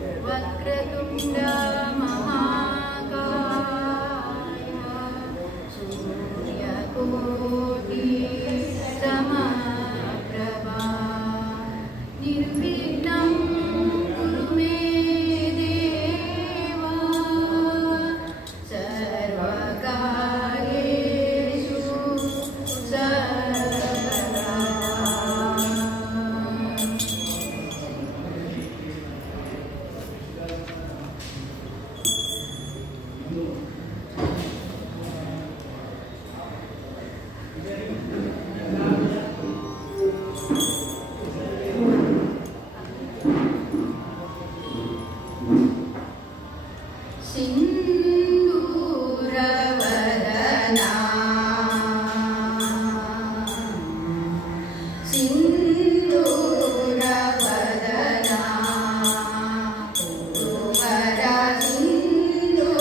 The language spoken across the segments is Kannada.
वक्रतुंड महाकाय सूर्यकोटि समप्रभा निर्विघ्नं कुरु मे देव सर्वकार्येषु सर्वदा। सिंदूरवदना सिंदूरवदना गुरुवर सिंदूरवदना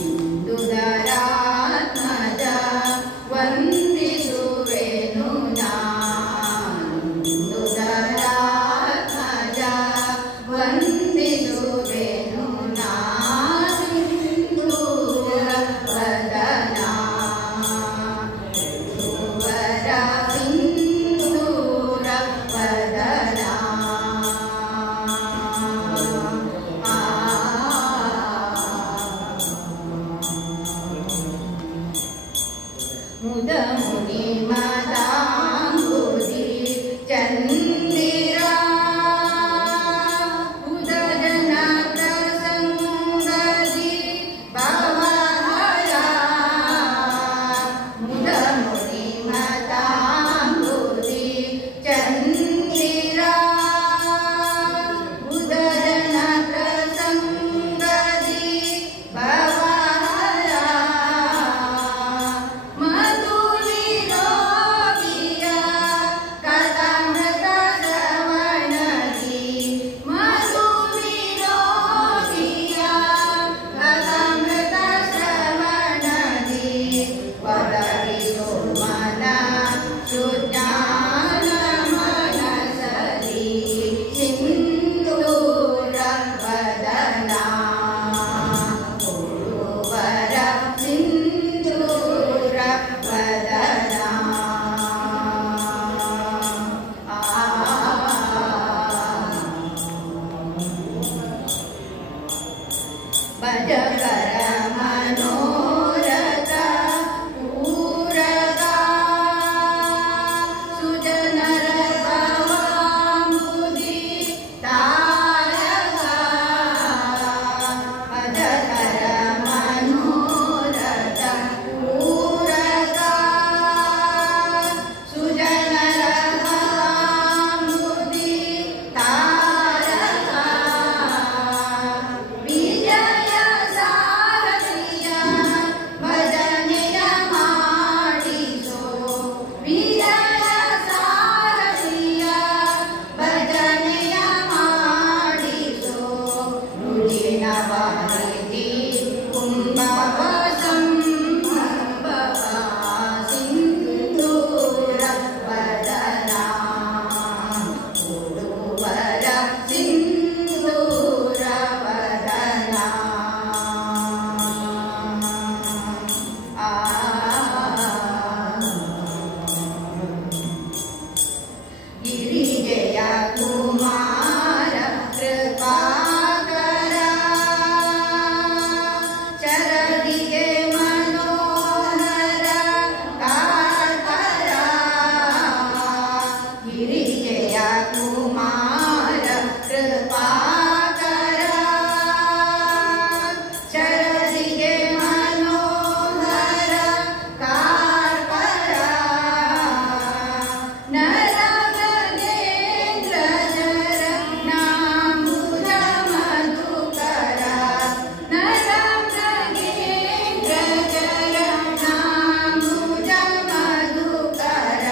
इंदुधरात्मज ವಂದಿಸುವೆನು ಇಂದುಧರಾತ್ಮಜ ವಂದಿಸುವೆನು ಸಿಂಧೂರವದನ ಗುರುವರ ಸಿಂಧೂರವದನ ಮುದ ಮುನಿ ಮದಾಂಬುದಿ ಚಂದಿರ ಉದಜನ ಪ್ರಸಂಗದಿ ಭವಹರ ಮುದ ಮುನಿ ಮದಾಂಬುದಿ ಚಂದಿರ ಉದಜನ ಪ್ರಸಂಗದಿ ಭವಹರ ಮಧುವಿರೋಗಿಯ ಕಥಾಮೃತ ಶ್ರವಣದಿ ಮಧುವಿರೋಗಿಯ ಕಥಾಮೃತ ಶ್ರವಣದಿ ಒದಗಿಸು ಮನ ಸುಜ್ಞಾನ ಮನಸದಿ ಸಿಂಧೂರವದನ ಗುರುವರ ಸಿಂಧೂರವದನ ಭಜಕರ ಮನೋರಥ ಪೂರಕ ಸುಜನರ ಭವಾಂಬುಧಿ ತಾರಕ ಭಜಕರ ಮನೋರಥ ಪೂರಕ ಸುಜನರ ಭವಾಂಬುಧಿ ತಾರಕ ವಿಜಯ ಸಾರಥಿಯ ಭಜನೆಯ ಮಾಡಿಸೋ ವಿಜಯ ಸಾರಥಿಯ ಭಜನೆಯ ಮಾಡಿಸೋ ನುಡಿನ ವಾರಿಧಿ ಕುಂಭವ ಸಂಭವ ಸಿಂಧೂರವದನ ಗುರುವರ ಸಿಂಧೂರವದನ ಗಿರಿಜಯ ಕುಮಾರ ಕೃಪಾಕರ ಶರದಿಗೆ ಮನೋಹರ ಕಾರ್ಕರ ಗಿರಿಜಯ ಕುಮಾರ ಕೃಪಾಕರ ಶರದಿಗೆ ಮನೋಹರ ಕಾರ್ಕರ ನರಗಜೇಂದ್ರ ಶರಣಾಂಬುಜ ಮಧುಕರ ನರಗಜೇಂದ್ರ ಶರಣಾಂಬುಜ ಮಧುಕರ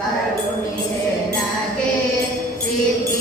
ಕರುಣಿಸೆ ನಗೆ ಸಿದ್ಧಿ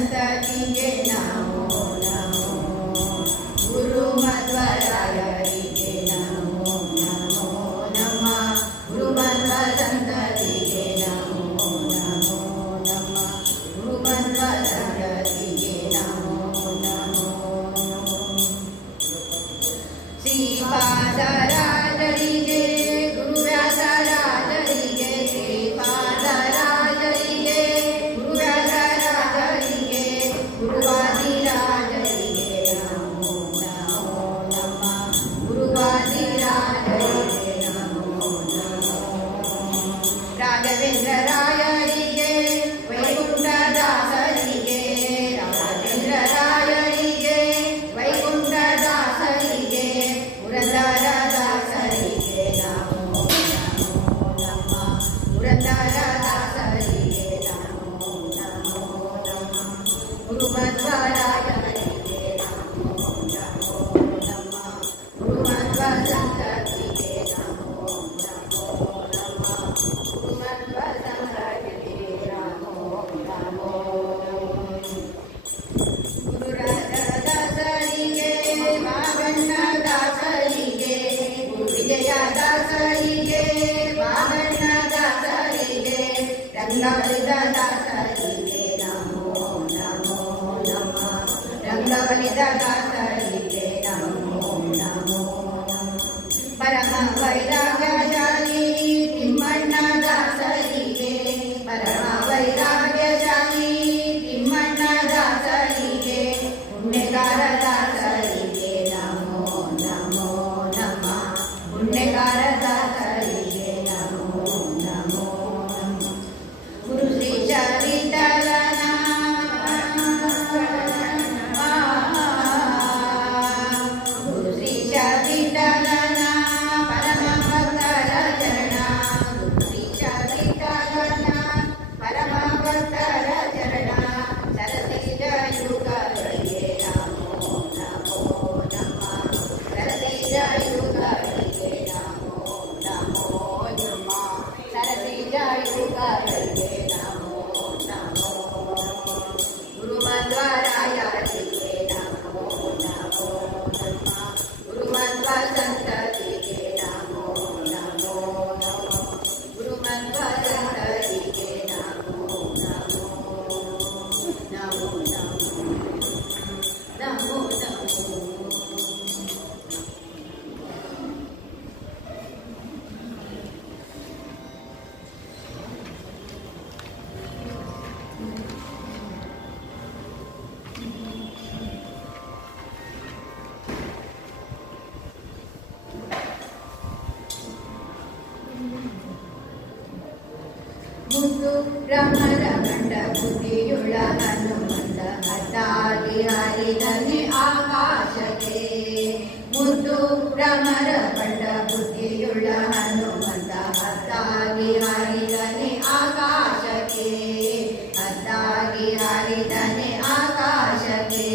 ಸಂತತಿಗೆ ನಮೋ ನಮೋ ಗುರು ಮಧ್ವರಾಯರಿಗೆ ನಮೋ ನಮೋ ನಮ್ಮ ಗುರು ಮಧ್ವ ಸಂತತಿಗೆ ನಮೋ ನಮೋ ನಮ್ಮ ಗುರು ಮಧ್ವ ಸಂತತಿಗೆ ನಮೋ ನಮೋ ಶ್ರೀಪಾದರಾಜರಿಗೆ ಗುರುವ್ಯಾಸರಾಜರಿಗೆ ಶ್ರೀಪಾದರಾಜರಿಗೆ ಗುರುವ್ಯಾಸರಾಜರಿಗೆ ಗುರುವಾದಿರಾಜರಿಗೆ ನಮೋ ನಮೋ ನಮ್ಮ ಗುರುವಾದಿರಾಜರಿಗೆ ನಮೋ ನಮೋ ರಾಘವೇಂದ್ರ ರಾಯರಿಗೆ ವೈಕುಂಠದಾಸರಿಗೆ ರಾಘವೇಂದ್ರ ರಾಯರಿಗೆ ವೈಕುಂಠದಾಸರಿಗೆ ಪುರಂದರದಾಸರಿಗೆ ನಮೋ ನಮೋ ನಮ್ಮ ಪುರಂದರದಾಸರಿಗೆ ನಮೋ ನಮೋ ನಮ್ಮ ಗುರುಮಧ್ವರಾಯರಿಗೆ ನಮೋ ನಮೋ ನಮ್ಮ ಗುರುಮಧ್ವ ಸಂತತಿಗೆ ನಮೋ ನಮೋ ನಮ್ಮ ಗುರುಮಧ್ವ ಸಂತತಿಗೆ ನಮೋ ನಮೋ ಗುರುರಾಜದಾಸರಿಗೆ ಮಾಗಣ್ಣದಾಸರಿಗೆ ಗುರುವಿಜಯದಾಸರಿಗೆ ಮಾಗಣ್ಣದಾಸರಿಗೆ ರಂಗಬಲಿದಾಸರಿಗೆ ನಮೋ ನಮೋ ನಮ್ಮ ರಂಗಬಲಿದಾಸರಿಗೆ ನಮೋ ನಮೋ ಪರಮ ವೈರಾಗ್ಯಶಾಲಿ ತಿಮ್ಮಣ್ಣದಾಸರಿಗೆ ಪರಮ ವೈರಾಗ್ಯಶಾಲಿ ತಿಮ್ಮಣ್ಣದಾಸರಿಗೆ ಪುಣ್ಯಕಾರದಾಸರಿಗೆ ನಮೋ ನಮೋ ನಮ್ಮ ಪುಣ್ಯಕಾರದಾಸರಿಗೆ ನಮೋ ನಮೋ ನಮ್ಮ ಗುರು ಶ್ರೀ ಚರಿತರನ ಗುರು ಶ್ರೀ ಚರಿತರನ ಪರಮ ಭಕ್ತರ ಚರಣ ಗುರು ಶ್ರೀ ಚರಿತರನ ಪರಮ ಭಕ್ತರ ಚರಣ ಸರಸಿಜ ಯುಗಗಳಿಗೆ ನಮೋ ನಮೋ ನಮ್ಮ ಸರಸಿಜ ಯುಗಗಳಿಗೆ ನಮೋ ನಮೋ ನಮ್ಮ ಸರಸಿಜ ಯುಗಗಳಿಗೆ ನಮೋ ನಮೋ ಗುರುಮಧ್ವರಾಯರಿಗೆ ನಮೋ ನಮೋ ನಮ್ಮ ಗುರುಮಧ್ವ ಸಂತತಿಗೆ ನಮೋ ನಮೋ ನಮೋ ಗುರುಮಧ್ವ ಸಂತತಿಗೆ ನಮೋ ನಮೋ ನಮೋ ನಮೋ ನಮೋ ಮುದ್ದು ಬ್ರಹ್ಮರ ಕಂಡ ಬುದ್ಧಿಯುಳ್ಳ ಹನುಮಂತ ಹತ್ತಾಗಿ ಹಾರಿದನೆ ಆಕಾಶಕ್ಕೆ ಮುದ್ದು ಬ್ರಹ್ಮರ ಕಂಡ ಬುದ್ಧಿಯುಳ್ಳ ಹನುಮಂತ ಹತ್ತಾಗಿ ಹಾರಿದನೆ ಆಕಾಶಕ್ಕೆ ಹತ್ತಾಗಿ ಹಾರಿದನೆ ಆಕಾಶಕ್ಕೆ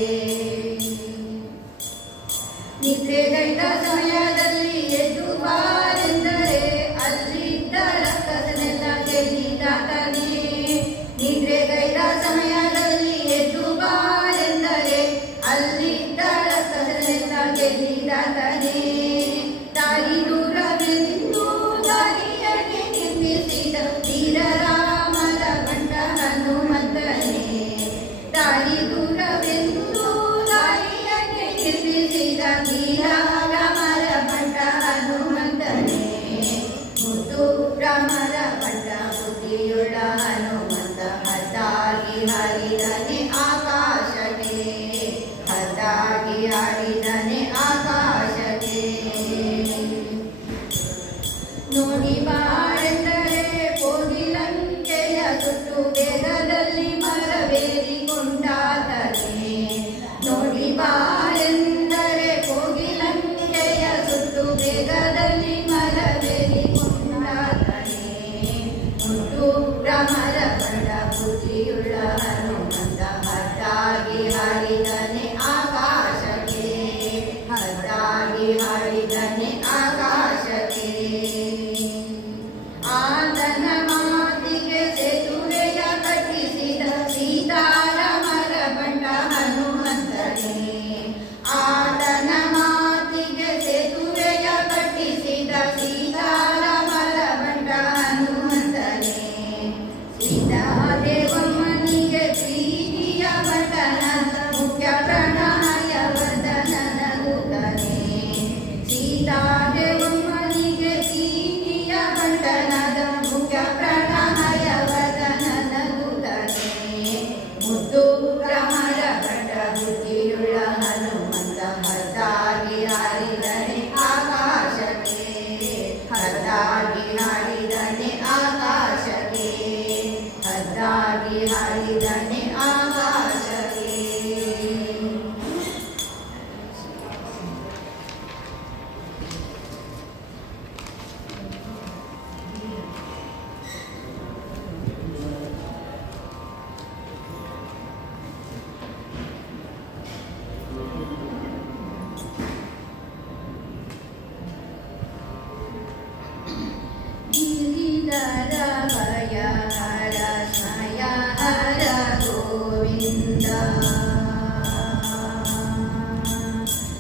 ನಿದ್ರೆಗೈದ ಸಮಯದಲ್ಲಿ ಎದ್ದು ಬಾರೆಂದರೆ ಅಲ್ಲಿದ್ದ ರಕ್ಕಸನೆಲ್ಲ ಗೆದ್ದಿದ್ದಾತನೇ ನಿದ್ರೆಗೈದ ಸಮಯದಲ್ಲಿ ಎದ್ದು ಬಾರೆಂದರೆ ಅಲ್ಲಿದ್ದ ರಕ್ಕಸನೆಲ್ಲ ಗೆದ್ದಿದ್ದಾತನೇ ದಾರಿ ದೂರವೆಂದು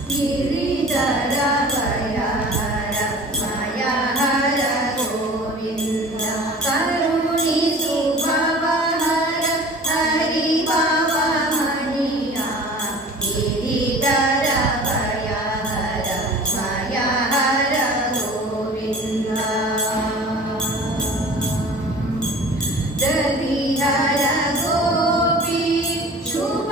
ಗಿರಿಧರ ಭಯಹರ ಮಾಯಹರ ಗೋವಿಂದ ಕರುಣಿಸು ಭವಹರ ಹರಿ ಭವಮಣಿಯ ಗಿರಿಧರ ಭಯಹರ ಮಾಯಹರ ಗೋವಿಂದ ದಧಿಹರ ಗೋಪಿ ಶುಭ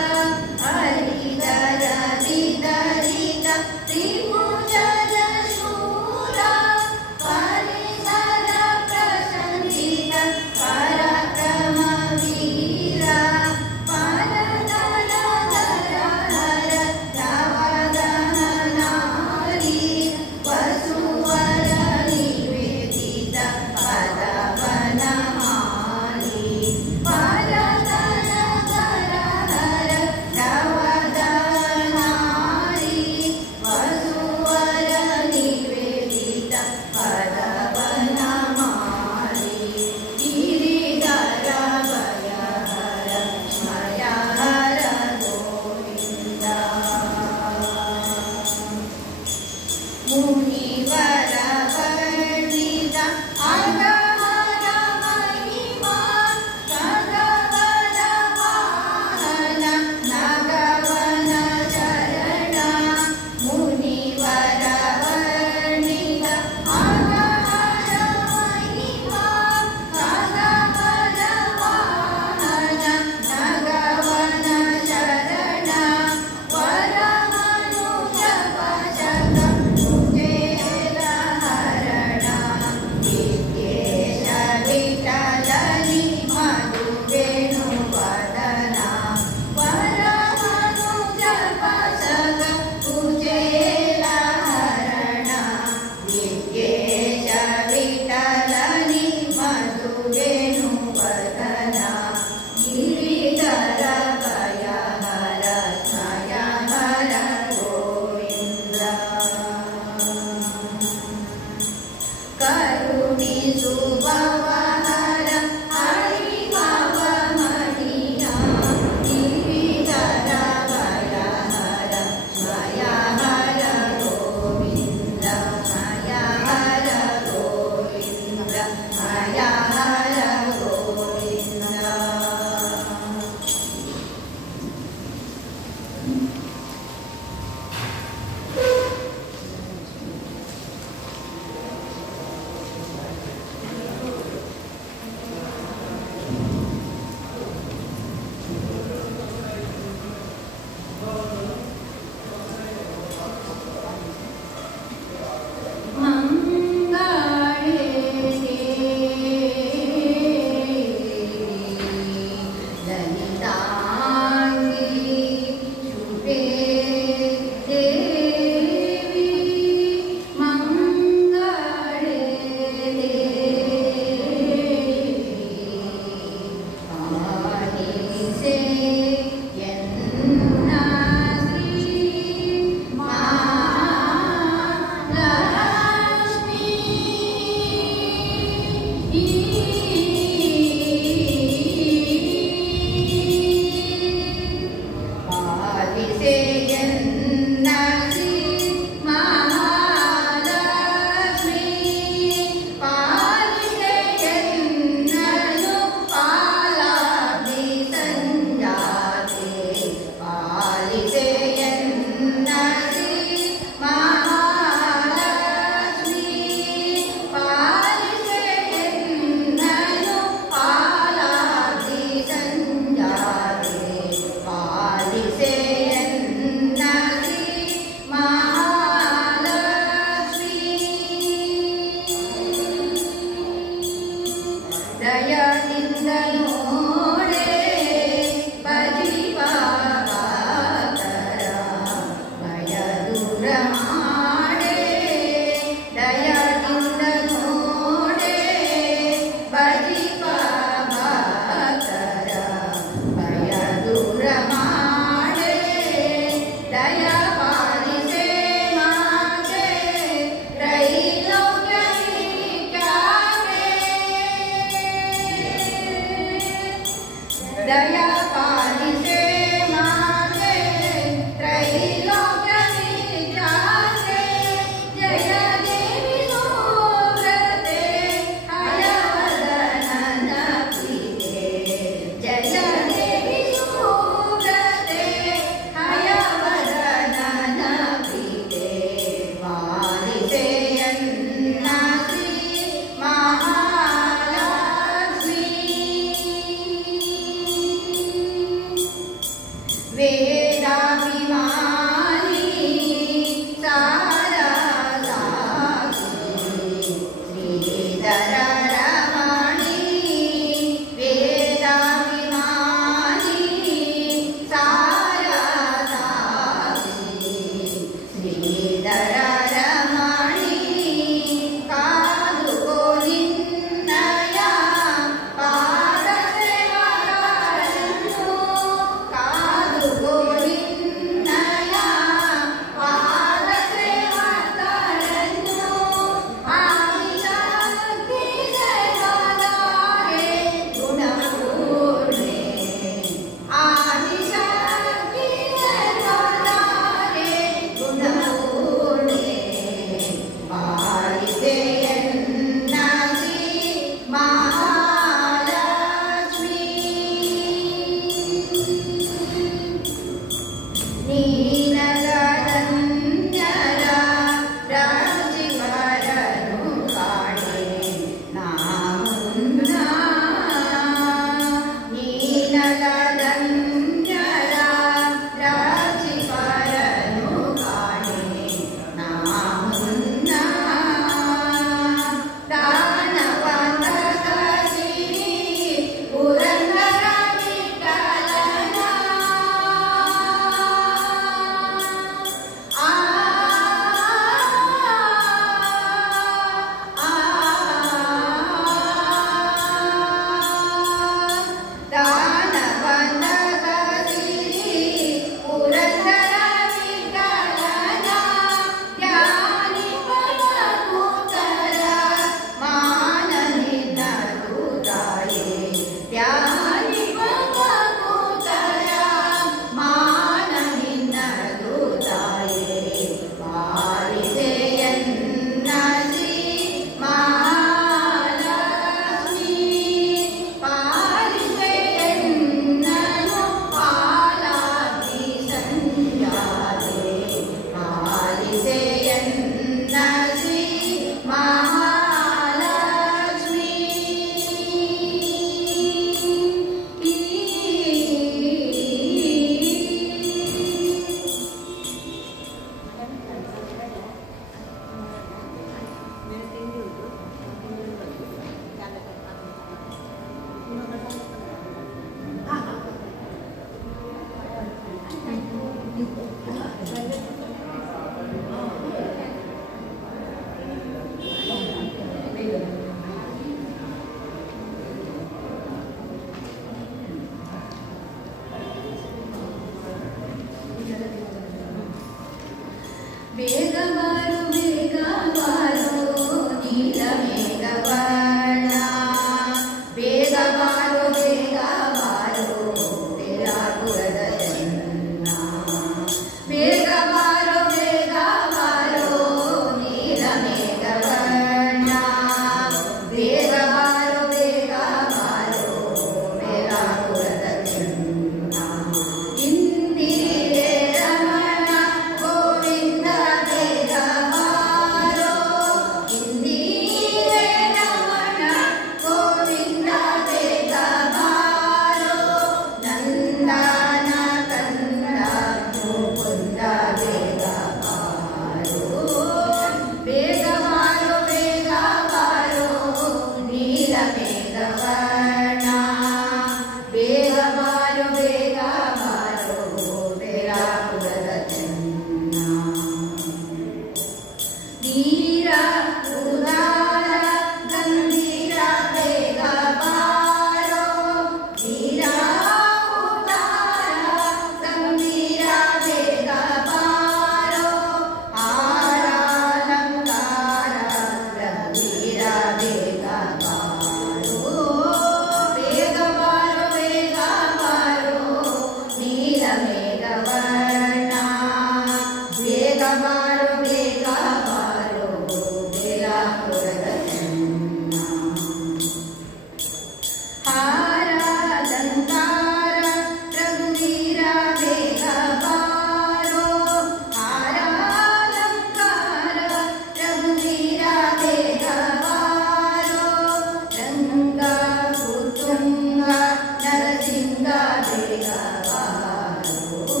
ನರಸಿಂಗ ಬೇಗ ಬಾರೋ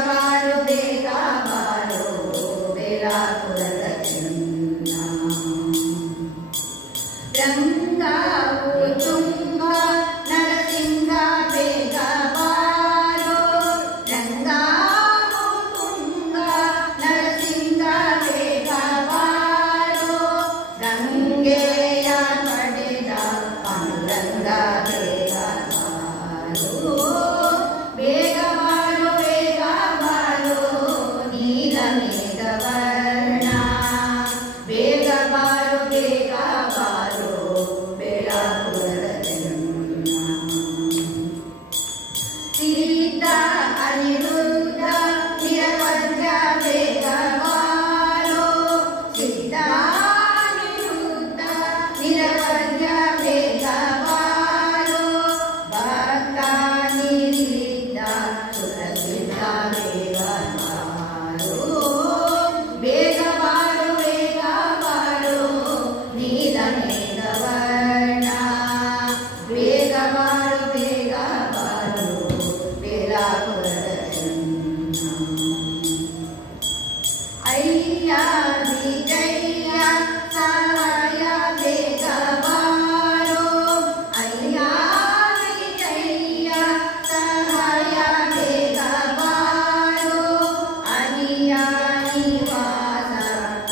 ಬಾರು ಬೇಗ ಬಾರು ಬೇಲಾಪುರದ ಚೆನ್ನ ರಂಗಾವು ತುಂಬ ನರಸಿಂಗ ಬೇಗ ಬಾರೋ ರಂಗಾವು ತುಂಬ ನರಸಿಂಗ ಬೇಗ ಬಾರೋ ರಂಗೆಯ ಪಡೆದ ಪಾಂಡುರಂಗ ಬೇಗ ಬಾರೋ ಬೇಗ ಬಾರೋ ಬೇಗ ಬಾರೋ ನೀಲ ಮೇಘವರ್ಣ ಬೇಗ ಬಾರೋ ಬೇಗ ಬಾರೋ ಬೇಲಾಪುರದ ಚೆನ್ನ ಸಿದ್ಧ ಅನಿರುದ್ಧ ನಿರವಧ್ಯ ಬೇಗ ಬಾರೋ ಸಿದ್ಧ ಅನಿರುದ್ಧ ನಿರವಧ್ಯ ಬೇಗ ಬಾರೋ ಭಕ್ತ ನಿರಿದ್ದ ಸುರಸಿದ್ಧ ಬೇಗ ಬಾರೋ ಬೇಗ ಬಾರೋ ಬೇಗ ಬಾರೋ ನೀಲ ಮೇಘವರ್ಣ ಬೇಗ ಬಾರೋ ಬೇಗ ಬಾರೋ ಬೇಲಾಪುರದ ಚೆನ್ನ ಅಯ್ಯ ವಿಜಯ ಸಹಾಯ ಬೇಗ ಬಾರೋ ಅಯ್ಯ ವಿಜಯ ಸಹಾಯ ಬೇಗ ಬಾರೋ ಅನಿಯ ನಿವಾಸ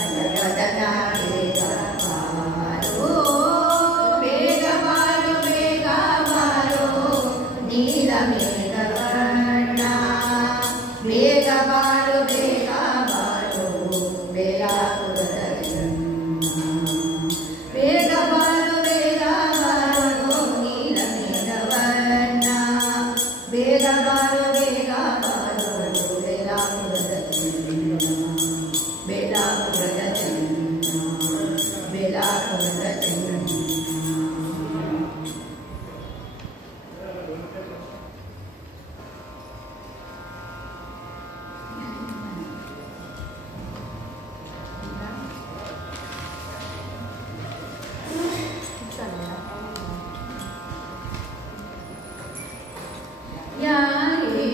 ಅಯ್ಯವದನ ಬೇಗ ಬಾರೋ ಬೇಗ ಬಾರೋ ಬೇಗ ಬಾರೋ ನೀಲ ಮೇಘವರ್ಣ ಬೇಗ ಬಾರೋ ಬೇಗ ಬಾರೋ ಬೇಲಾಪುರದ ಚೆನ್ನ ಬೇಗ ಬಾರೋ ಬೇಗ ಬಾರೋ ನೀಲ ಮೇಘವರ್ಣ ಬೇಗ ಬಾರೋ ಬೇಗ ಬಾರೋ ಬೇಲಾಪುರದ ಚೆನ್ನ ಬೇಲಾಪುರದ ಚೆನ್ನ ಬೇಲಾಪುರದ ಚೆನ್ನ ಯಾರೇ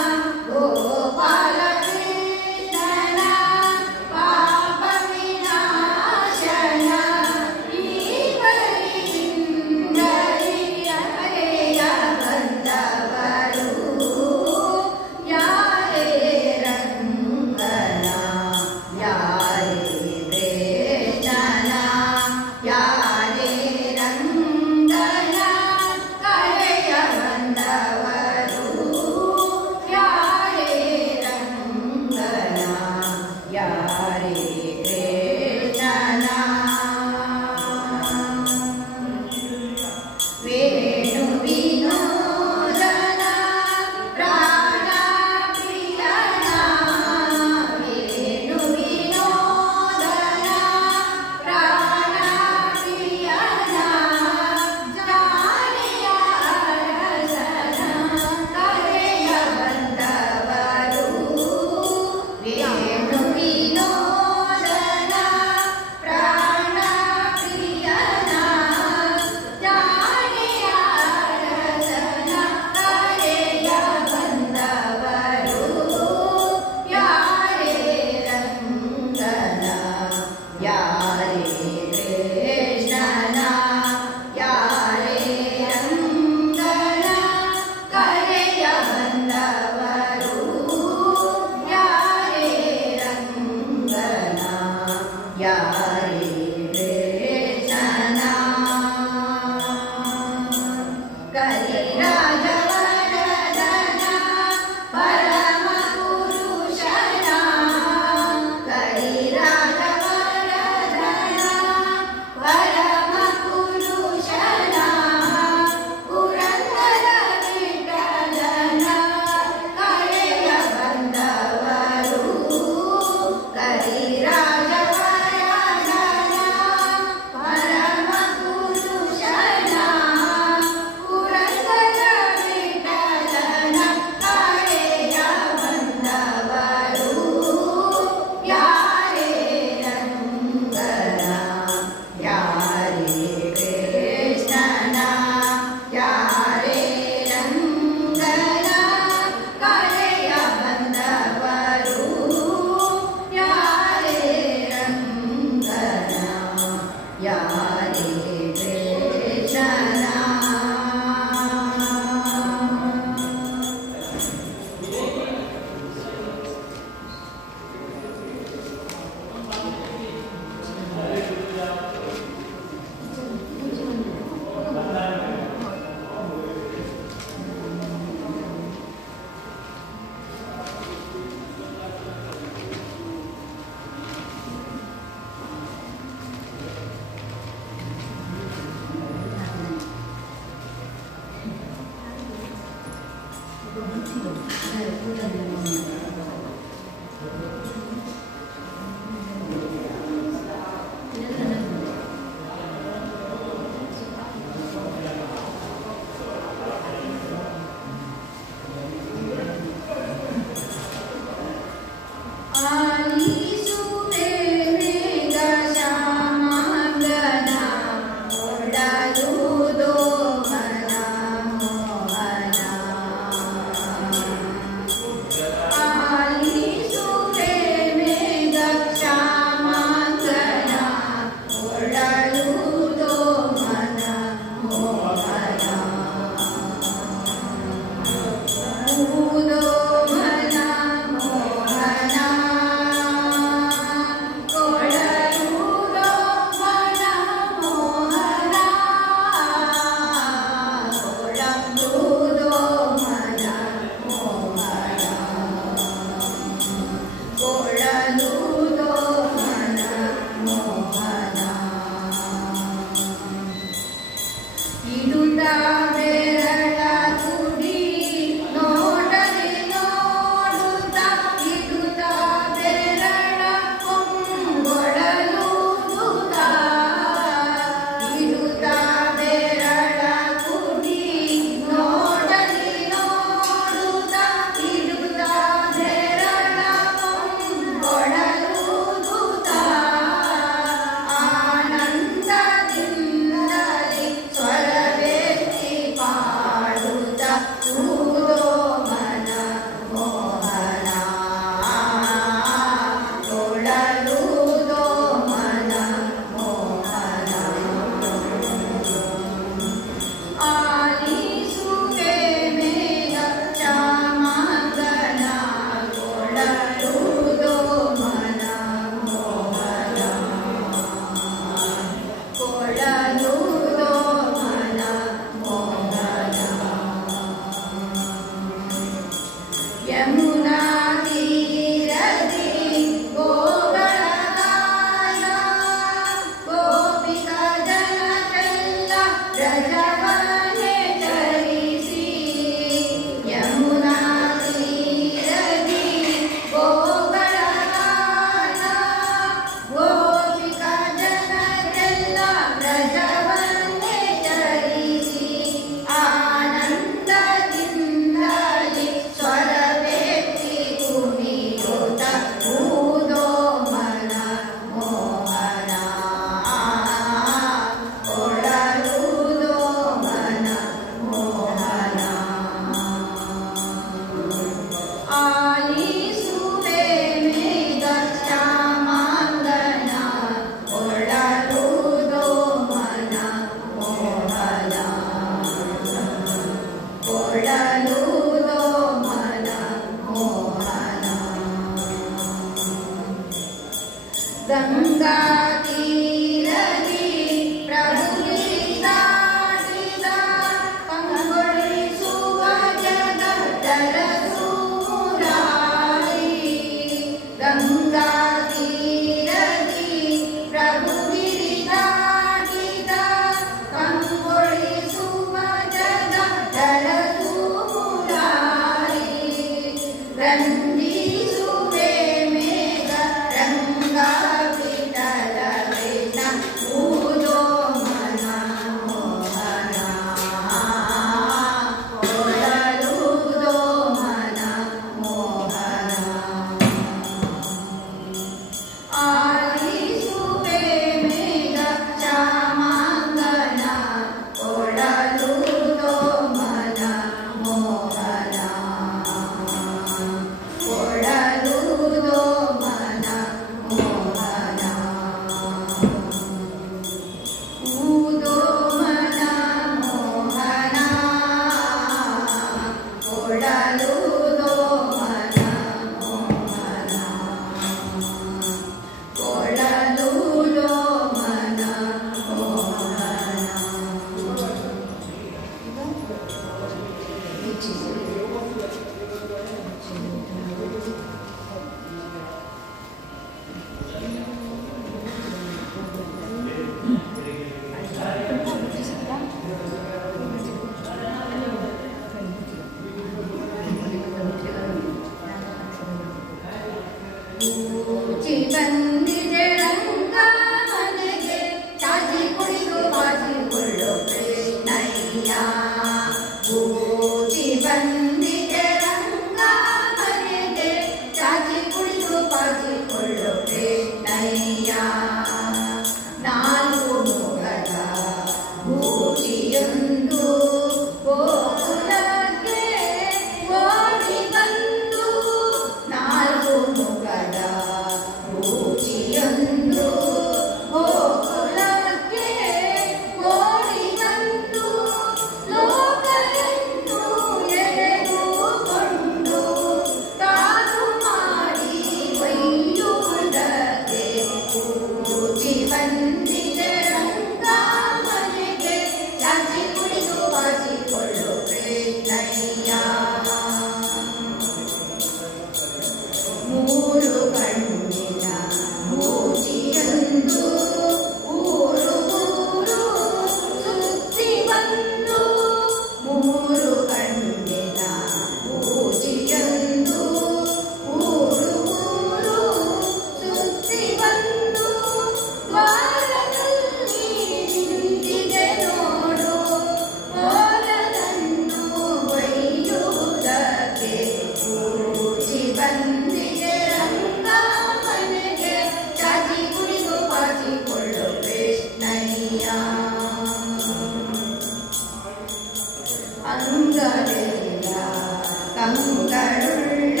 ಕಂಗಳುಳ್ಳ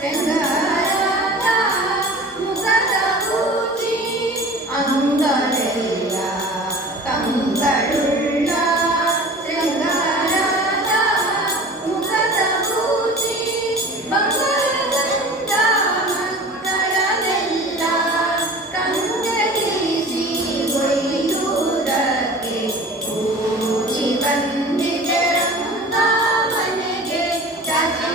ಶೃಂಗಾರದ ಮುಖದ ಪೂಜಿ ಅಂಗಳೆಲ್ಲ ಕಂಗಳುಳ್ಳ ಶೃಂಗಾರದ ಮುಖದ ಪೂಜಿ ಬಂಗಾರದಂತ ಮಕ್ಕಳನ್ನೆಲ್ಲ ಕಂಗಡಿಸಿ ಒಯ್ಯುವುದಕ್ಕೆ ಪೂಜಿ ಬಂದಿದೆ ರಂಗ ಮನೆಗೆ ಚಾಚಿ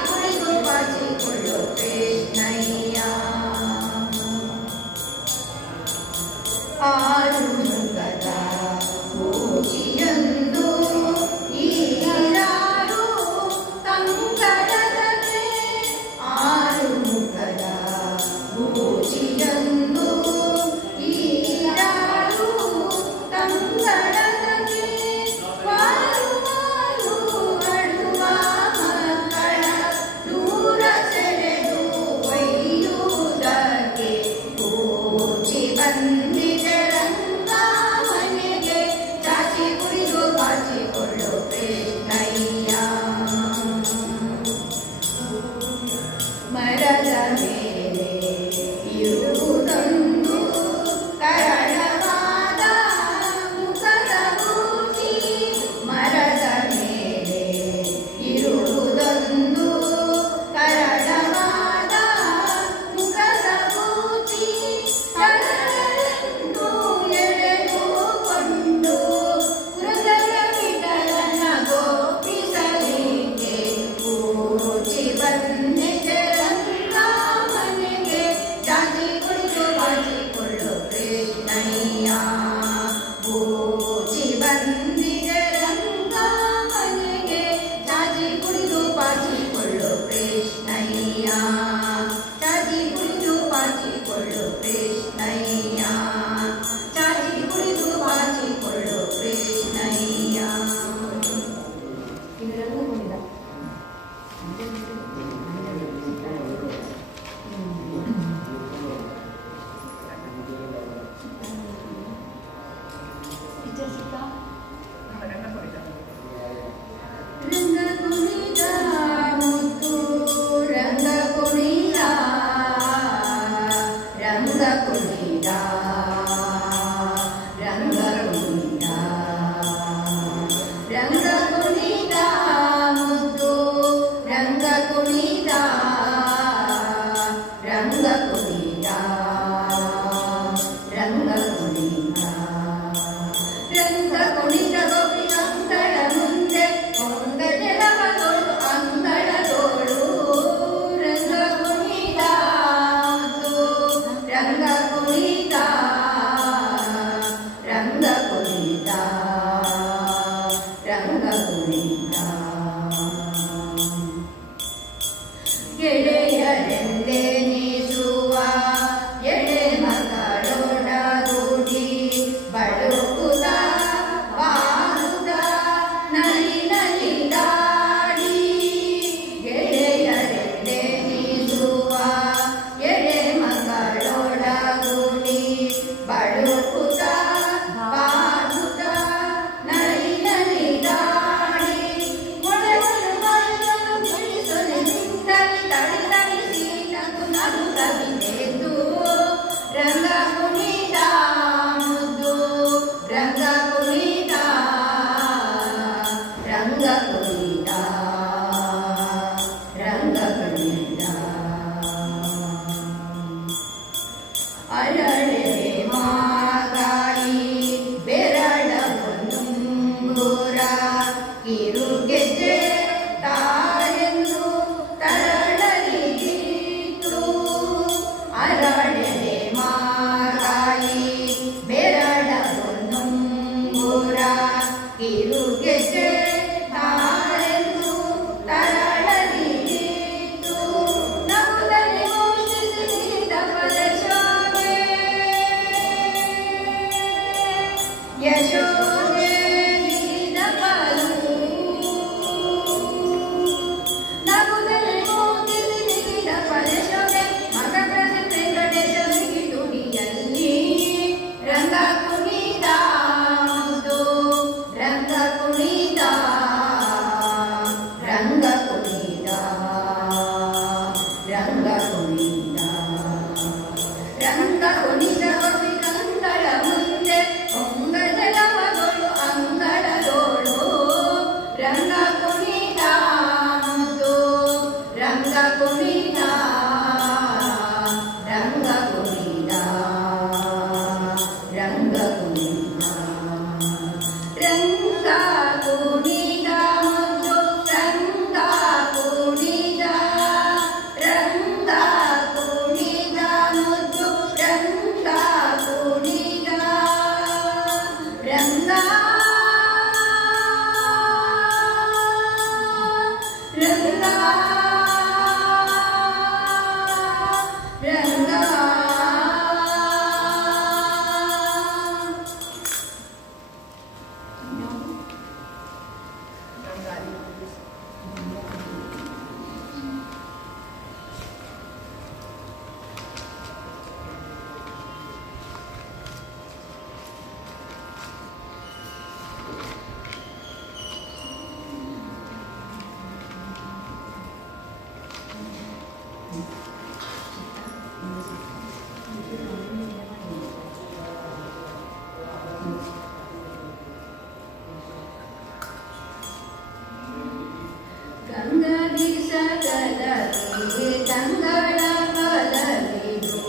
ಸಕಲಕ್ಕೆ ತಂಗಳ ಫಲವಿದು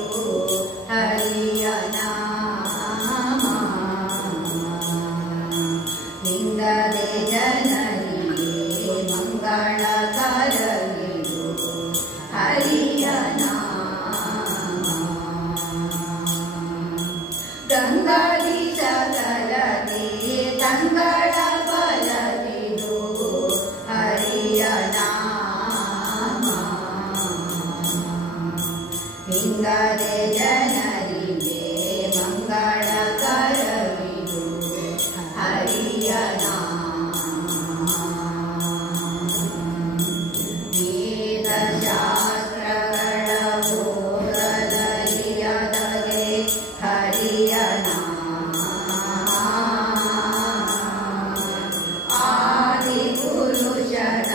ಹರಿಯ ನಾಮ ನಿಂಗದೆ ಜನರಿಗೆ ಮಂಗಳಕರವಿದು ಹರಿಯ ನಾಮ ಗಂಗಾದಿ ಸಕಲಕ್ಕೆ ತಂಗಳ ಫಲವಿದು ಹರಿಯ ನಾಮ ಹಿಂಗದೆ ಜನರಿಗೆ ಮಂಗಳಕರವಿದು ಹರಿಯ ನಾಮ ವೇದಶಾಸ್ತ್ರಗಳ ಓದಲರಿಯದಗೆ ಹರಿಯ ನಾಮ ಆದಿಪುರುಷನ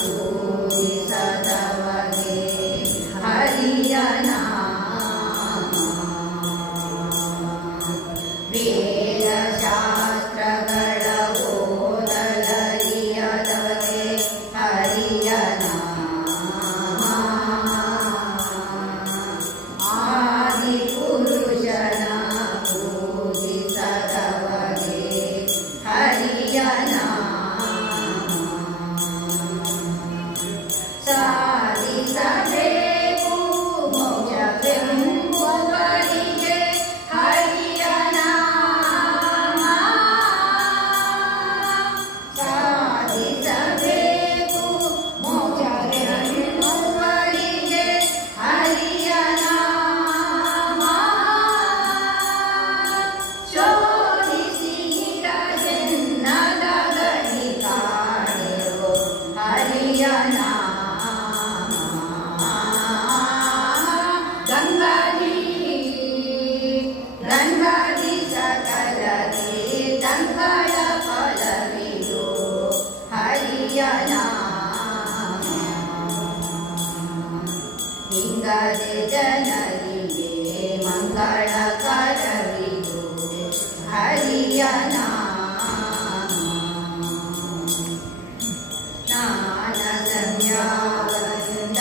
ಪೂಜಿಸದವಗೆ ಹರಿಯ ನಾಮ ವೇದಶಾಸ್ತ್ರಗಳ ಓದಲರಿಯದಗೆ ಹರಿಯ ನಾಮ ಆದಿಪುರುಷನ ಪೂಜಿಸದವಗೆ ಹರಿಯ ನಾಮ ಸಾಧಿಸಬೇಕು ಮೋಕ್ಷವೆಂಬುವರಿಗೆ ಹರಿಯ ನಾಮ ಸಾಧಿಸಬೇಕು ಮೋಕ್ಷವೆಂಬುವರಿಗೆ ಹರಿಯ ನಾಮ ಶೋಧಿಸಿ ಜನ್ನದ ಗಡಿ ಕಾಣಿರೋ ಹರಿಯ ನಾಮ ಗಂಗಾದಿ ಗಂಗಾದಿ ಸಕಲಗೆ ತಂಗಳ ಫಲವಿದು ಹರಿಯ ನಾಮ ಹಿಂಗದೆ ಜನರಿಗೆ ಮಂಗಳಕರವಿದು ಹರಿಯ ನಾಮ ಸ್ನಾನ ಸಂಧ್ಯಾ ವಂದನೆ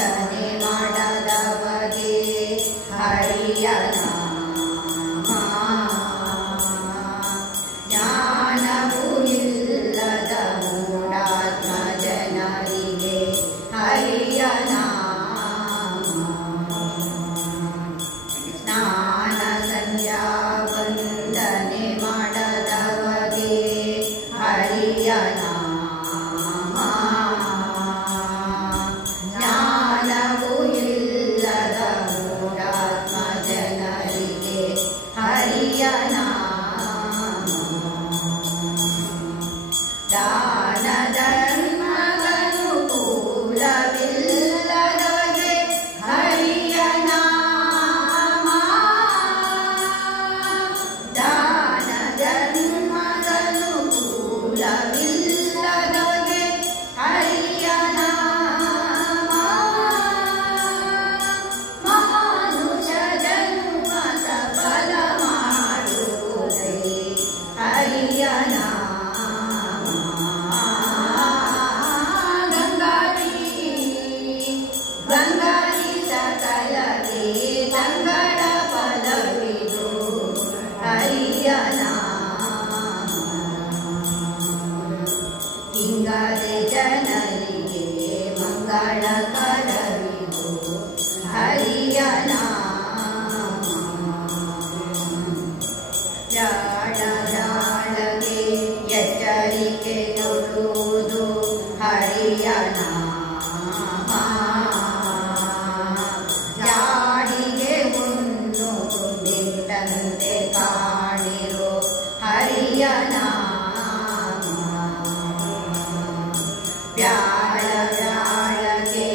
ಮಾಡದವಗೆ ಹರಿಯ ನಾಮ ಜ್ಞಾನವೂ ಇಲ್ಲದ ಮೂಢಾತ್ಮ ಜನರಿಗೆ ಹರಿಯ ನಾಮ ಸ್ನಾನ ಸಂಧ್ಯಾ ವಂದನೆ ಮಾಡದವಗೆ ಹರಿಯ ನಾಮ ಜ್ಞಾನವೂ ಇಲ್ಲದ ಮೂಢಾತ್ಮ ಜನರಿಗೆ ಹರಿಯ ನಾಮ ದಾನ ಧರ್ಮಗನುಕೂಲವಿಲ್ಲದವಗೆ ಹರಿಯ ನಾಮ ದಾನ ಧರ್ಮಗನುಕೂಲವಿಲ್ಲದವಗೆ ಹರಿಯ ನಾಮ ಮಾನುಷ ಜನ್ಮ ಸಫಲ ಮಾಡುವುದೇ ಹರಿಯ ನಾಮ ಗಂಗಾದಿ ಗಂಗಾದಿ ಸಕಲಗೆ ತಂಗಳ ಫಲವಿದು ಹರಿಯ ನಾಮ ಹಿಂಗದೆ ಜನರಿಗೆ ಮಂಗಳಕರವಿದು ಹರಿಯ ನಾಮ ಜಾಡ ಜಾಡಗೆ ಎಚ್ಚರಿಕೆ ಕೊಡುವುದು ಹರಿಯ ನಾಮ ಜಾಡಿಗೆ ಒಂದು ತುಂಬಿಟ್ಟಂತೆ ಕಾಣಿರೋ ಹರಿಯ ನಾಮ ವ್ಯಾಳ ವ್ಯಾಳಗೆ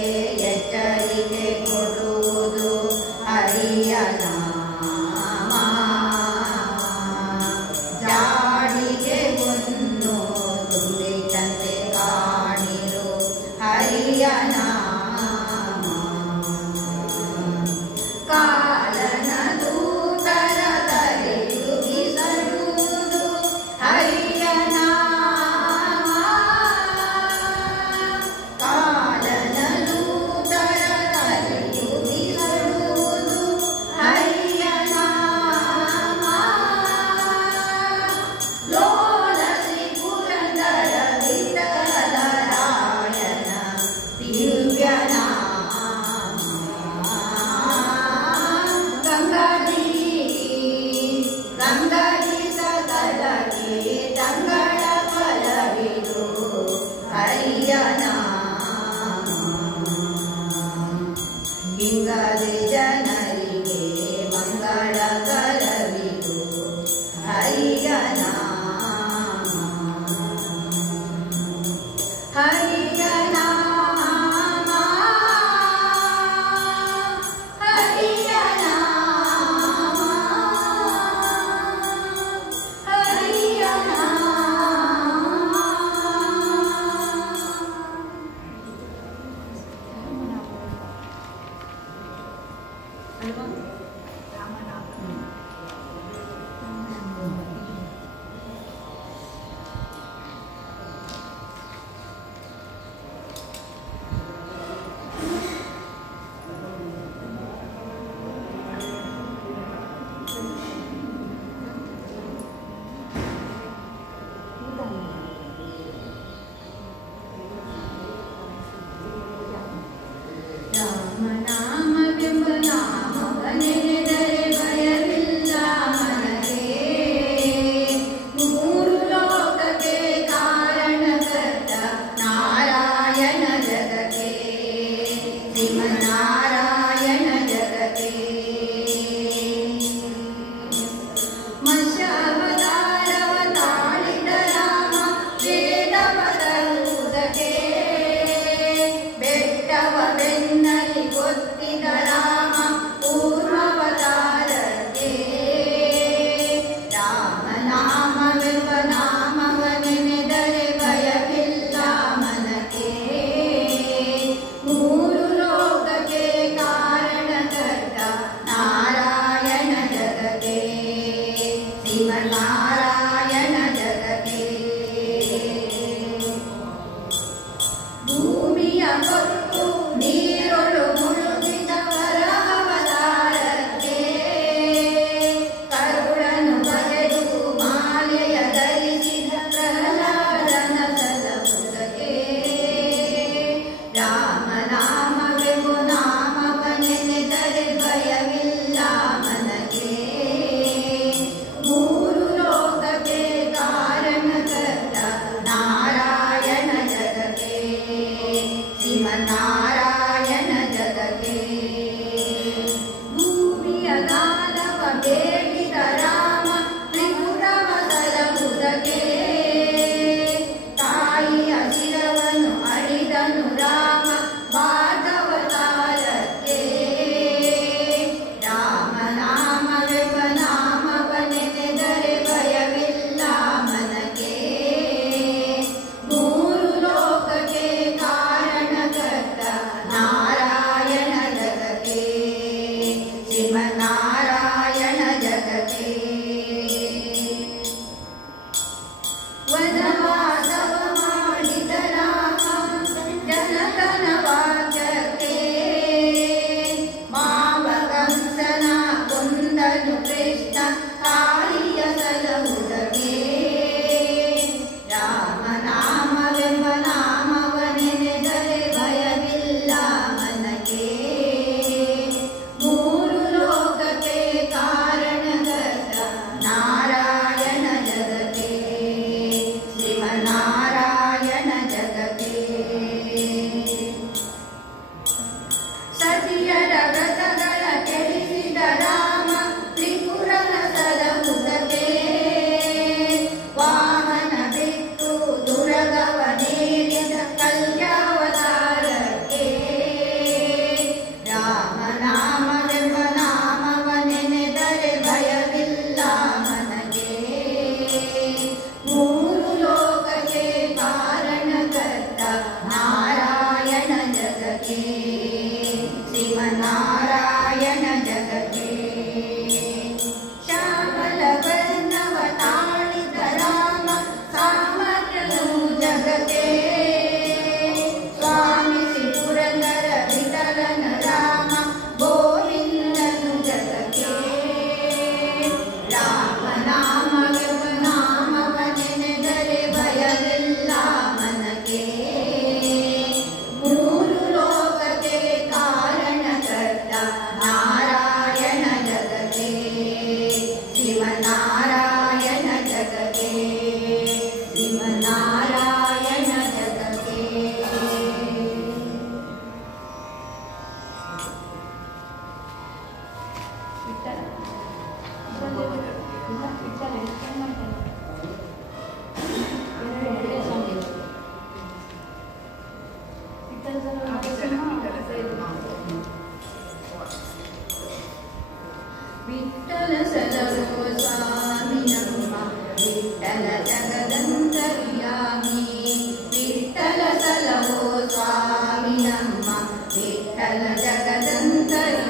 विठ्ठल जगदन्तर्यामी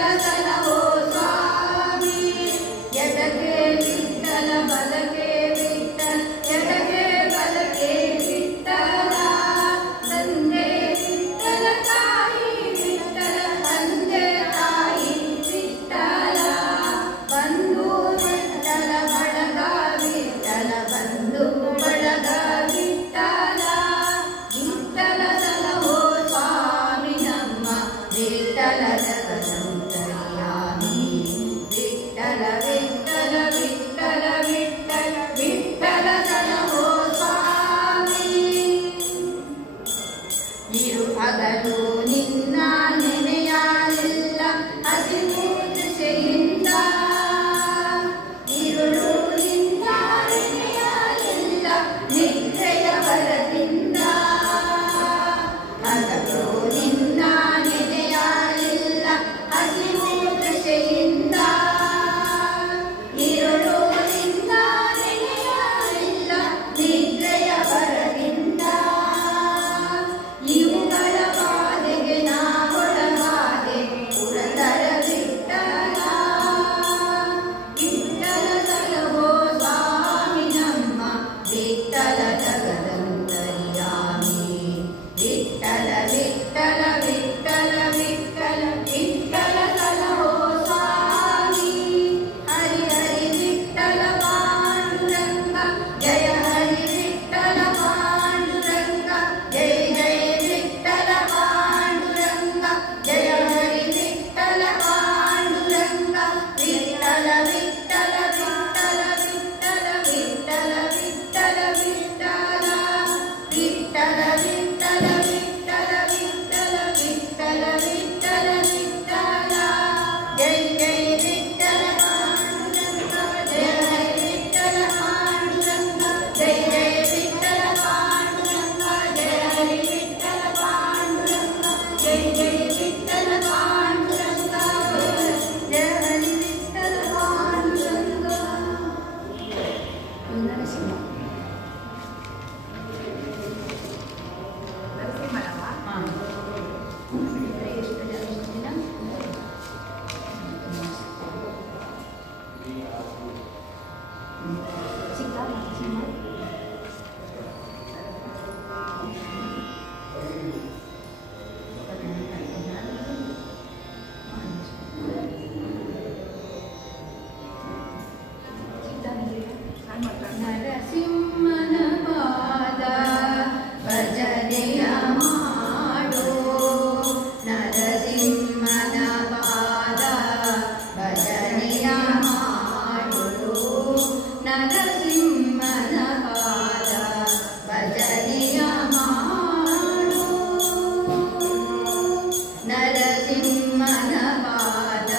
ವಿಠಲ ಸಲಹೋ ಸ್ವಾಮಿ ಎಡಗೆ ವಿಠಲ ಬಲಗೆ ವಿಠಲ ಎಡಗೆ ಬಲಗೆ ವಿಠಲ ತಂದೆ ವಿಠಲ ತಾಯಿ ವಿಠಲ ತಂದೆ ತಾಯಿ ವಿಠಲ ಬಂಧು ವಿಠಲ ಬಳಗ ವಿಠಲ ಬಂಧು ಬಳಗ ವಿಠಲ ವಿಠಲ ಸಲಹೋ ಸ್ವಾಮಿ ನಮ್ಮ ವಿಠಲ ಜಗದಂತರ್ಯಾಮಿ ವಿಠಲ ವಿಠಲ ವಿಠಲ ವಿಠಲ ವಿಠಲ ಸಲಹೋ ಸ್ವಾಮಿ ಇರು ಹಗಲು ನಿನ್ನ ನೆನೆಯಾಲಿಲ್ಲ ಹಸಿವು ದೃಶೆಯಿಂದ ಇರುಳು ನಿನ್ನ ನೆನೆಯಾಲಿಲ್ಲ ನಿದ್ರೆಯ ಬರದಿಂದ ಹಗಲು ನಿನ್ನ ನೆನೆಯಾಲಿಲ್ಲ ಹಸಿವು ದೃಶೆಯಿಂದ ಇರುಳು ನಿನ್ನ ನೆನೆಯಾಲಿಲ್ಲ ನಿದ್ರೆಯ ಬರದಿಂದ ಇವುಗಳ ಬಾಧೆಗೆ ನಾವೊಳಗಾದೆ ಪುರದರ ವಿಠಲ ವಿಠಲ ಸಲಹೋ ಸ್ವಾಮಿ ನಮ್ಮ ವಿಠಲ ಜಗದಂತರ್ಯಾಮಿ ವಿಠಲ ವಿಠಲ ವಿಠಲ ವಿಠಲ ವಿಠಲ ಸಲಹೋ ಸ್ವಾಮಿ ಹರಿ ಹರಿ ವಿಠಲ ಪಾಂಡುರಂಗ ಜಯ ಹರಿ ವಿಠಲ ಪಾಂಡುರಂಗ ಜಯ ಜಯ ವಿಠಲ ಪಾಂಡುರಂಗ ಜಯ ಹರಿ ವಿಠಲ ಪಾಂಡುರಂಗ ವಿಠಲ ವಿಠಲ ವಿಠಲ ವಿಠಲ ವಿಠಲ ವಿಠಲ ವಿಠಲ ವಿಠಲ ವಿಠಲ ವಿಠಲ ವಿಠಲ ವಿಠಲ ವಿಠಲ ವಿಠಲ ಜಯ ಜಯ ವಿಠಲ ಪಾಂಡುರಂಗ ಜಯ ಹರಿ ವಿಠಲ ಪಾಂಡುರಂಗ ಜಯ ಜಯ ವಿಠಲ ಪಾಂಡುರಂಗ ಜಯ ಹರಿ ವಿಠಲ ಪಾಂಡುರಂಗ ಜಯ ಜಯ ವಿಠಲ ಪಾಂಡುರಂಗ ಜಯ ಹರಿ ವಿಠಲ ಪಾಂಡುರಂಗ ನರಸಿಂಹ ನರಸಿಂಹನವ ಎಷ್ಟು ದಿನ ಚಿಕ್ಕ ನರಸಿಂಹ ನರಸಿಂಹನ ಪಾದ ಭಜನೆಯ ಮಾಡೋ ನರಸಿಂಹನ ಪಾದ ಭಜನೆಯ ಮಾಡೋ ನರಸಿಂಹನ ಪಾದ ಭಜನೆಯ ಮಾಡೋ ನರಸಿಂಹನ ಪಾದ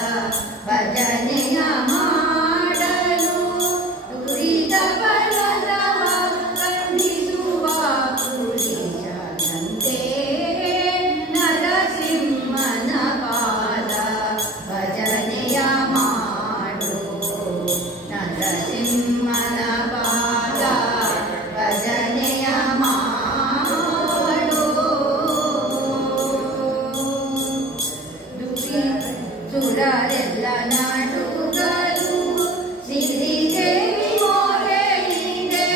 ಭಜನೆಯ ಮಾಡಲು ದುರಿದ ಬಲದವ ಖಂಡಿಸುವ ಪುರುಷನಂತೆ ನರಸಿಂಹನ ಪಾದ ಭಜನೆಯ ಮಾಡು ನರಸಿಂಹನ ಪಾದ ಭಜನೆಯ ಮಾಡು ಸುರರೆಲ್ಲ ನಾಡುಗಳು ಸಿರಿದೇವಿ ಮೋರೆಯಿದೆ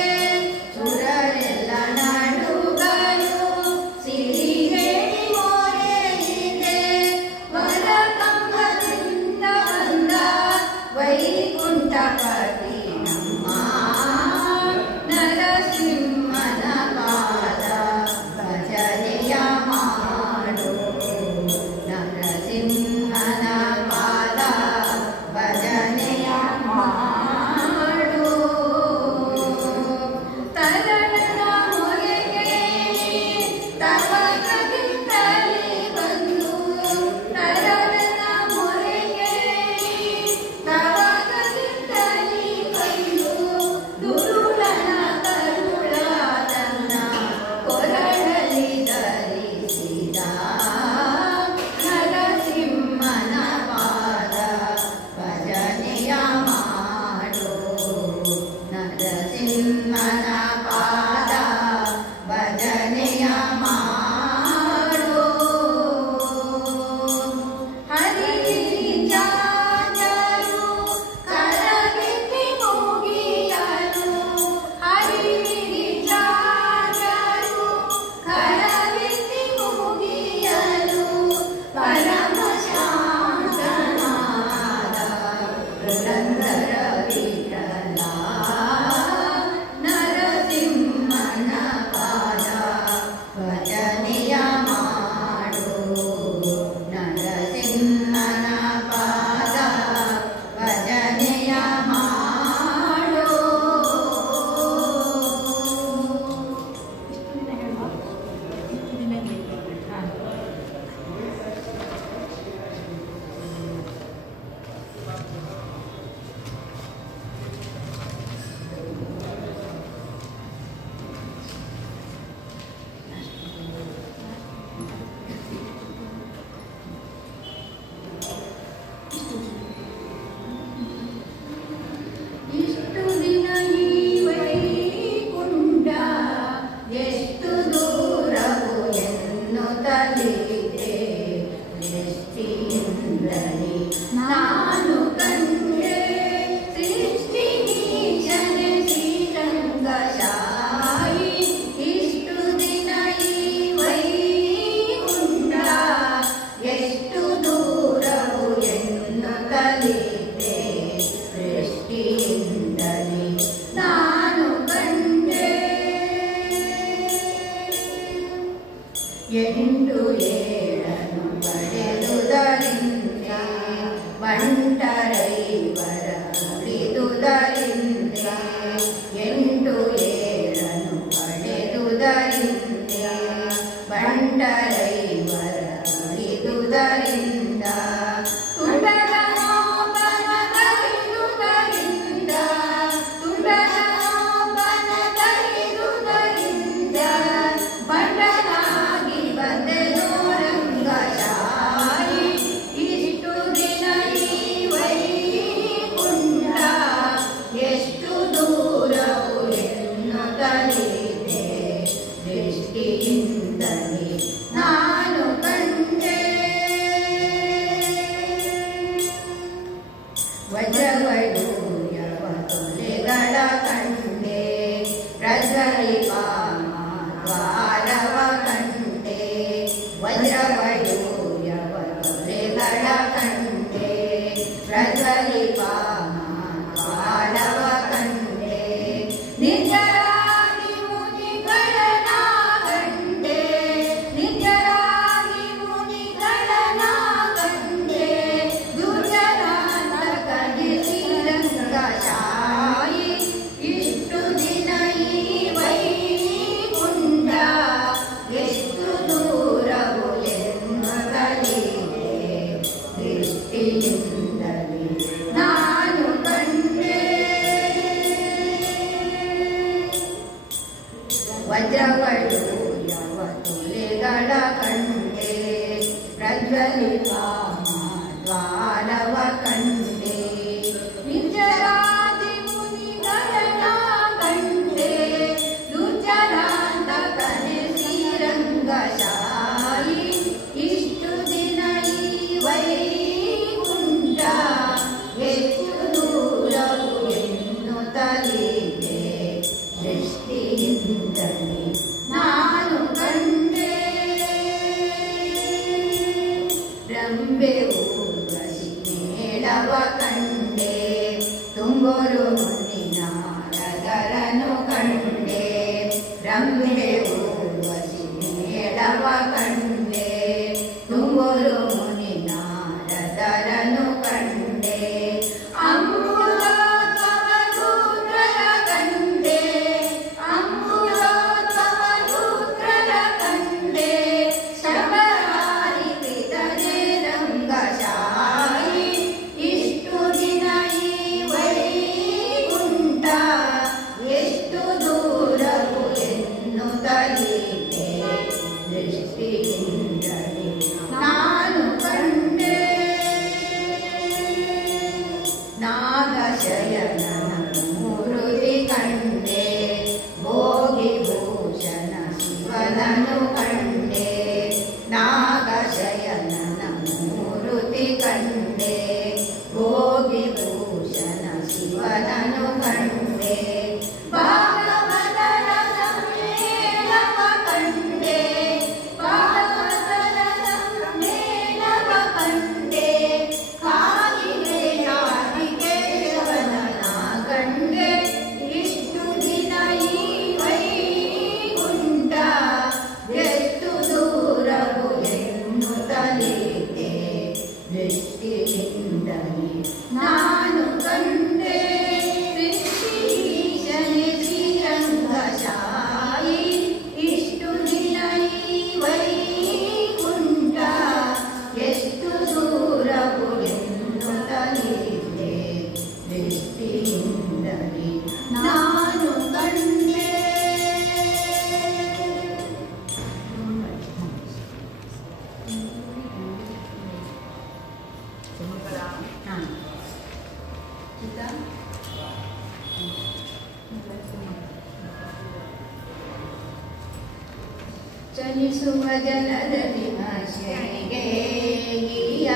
ಸುರರೆಲ್ಲ ನಾಡುಗಳು ಸಿರಿದೇವಿ ಮೋರೆಯಿದೆ ವರಕಂಬದಿಂದ ಬಂದ ವೈಕುಂಠಪತಿ ನಮ್ಮ ನರಸಿಂಹನ ಪಾದ ಭಜನೆಯ ಮಾಡು ನರಸಿಂಹನ ಪಾದ ಭಜನೆ ಬಂಟರೈವರ ಉಳಿದುದರಿಂದೆ ಎಂಟು ಏಳನು ಪಡೆದುದರಿಂದೆ ಬಂಟರೈವರ ಉಳಿದುದರಿಂದ ನಾನು ಕಂಡೆ ವಜ್ರವೈಡೂರ್ಯವ ತೊಲೆಗಳ ಕಂಡೆ ಪ್ರಜ್ವಲಿಪಾಮ ದ್ವಾರವ ಕಂಡೆ ವಜ್ರವೈಡೂರ್ಯವ ತೊಲೆಗಳ ಕಂಡೆ ಪ್ರಜ್ವಲಿಪಾಮ ದ್ವಾರವ ಕಂಡೆ ನಿಜರಾಗಿ ಮುನಿಗಳನ ಕಂಡೆ ನಿಜರಾಗಿ ಮುನಿಗಳನ ಕಂಡೆ ದುರ್ಜನಾಂತ ಶ್ರೀರಂಗಶಾಯಿ ಇಷ್ಟು ದಿನ ಈ ವೈಕುಂಠ ಎಷ್ಟು ದೂರವು ಎನ್ನುತ್ತಲಿದೆ ದೃಷ್ಟಿಯಿಂದಲೇ ನಾನು ಕಂಡೆ ವಜ್ರವೈಡೂರ್ಯವ ತೊಲೆಗಳ ಕಂಡೆ ಪ್ರಜ್ವಲಿಪಾಮ ದ್ವಾರವ ಕಂಡೆ ನಿಜರಾದಿ ಮುನಿಗಳನ ಕಂಡೆ ದುರ್ಜನಾಂತಕನೆ ಶ್ರೀರಂಗಶಾಯಿ ಇಷ್ಟು ದಿನ ಈ ವೈಕುಂಠ ಎಷ್ಟು ದೂರವು ಎನ್ನುತ್ತಲಿದೆ ದೃಷ್ಟಿಯಿಂದಲೇ ನಾನು ಕಂಡೆ ರಂಬೆ ಊರ್ವಶಿ ಮೇಳವ ಕಂಡೆ ತುಂಬೋರು ಮುನಿನಾರದರನು ಕಂಡೆ ರಂಬೆ ಊರ್ವಶಿ ಮೇಳವ ಕಂಡೆ ತುಂಬೋರು ಮುನಿನಾರದರನು ಕಂಡೆ ಅಂಬುಜೋದ್ಭವ ರುದ್ರರ ಕಂಡೆ ಅಂಬುಜೋದ್ಭವ ರುದ್ರರ ಕಂಡೆ ಶಬರಾರಿ ಪಿತನೆ ರಂಗಶಾಯಿ ಇಷ್ಟು ದಿನ ಈ ವೈಕುಂಠ ಎಷ್ಟು ದೂರವು ಎನ್ನುತ್ತಲಿದೆ ದೃಷ್ಟಿಯಿಂದಲೇ ನಾನು ಕಂಡೆ ನಾಗಶಯನನ ಮೂರುತಿ ಕಂಡೆ ಭೋಗಿಭೂಷಣ ಶಿವನನು ಕಂಡೆ ನಾಗಶಯನನ ಮೂರುತಿ ಕಂಡೆ ಭೋಗಿಭೂಷಣ ಶಿವನನು ಕಂಡೆ ಭಾಗವತರ ಸಮ್ಮೇಳವ ಕಂಡೆ ಭಾಗವತರ ಸಮ್ಮೇಳವ ಕಂಡೆ ಕಾಲಿಗೆ ಆದಿಕೇಶವನನ ಕಂಡೆ ಇಷ್ಟು ದಿನ ಈ ವೈಕುಂಠ ಎಷ್ಟು ದೂರವು ಎನ್ನುತ್ತಲಿದೆ ದೃಷ್ಟಿಯಿಂದಲೇ ನಾನು ಕಂಡೆ ಸೃಷ್ಟಿಶನೆ ಶ್ರೀರಂಗಶಾಯಿ ಇಷ್ಟು ದಿನ ಈ ವೈಕುಂಠ ಎಷ್ಟು ದೂರವು ಎನ್ನುತ್ತಲಿದೆ ದೃಷ್ಟಿಯಿಂದಲೇ ನಾನು ಕಂಡೆ ಚಲಿಸುವ ಜನರಲ್ಲಿ ಆಶೆಗೆ ಗೀಯ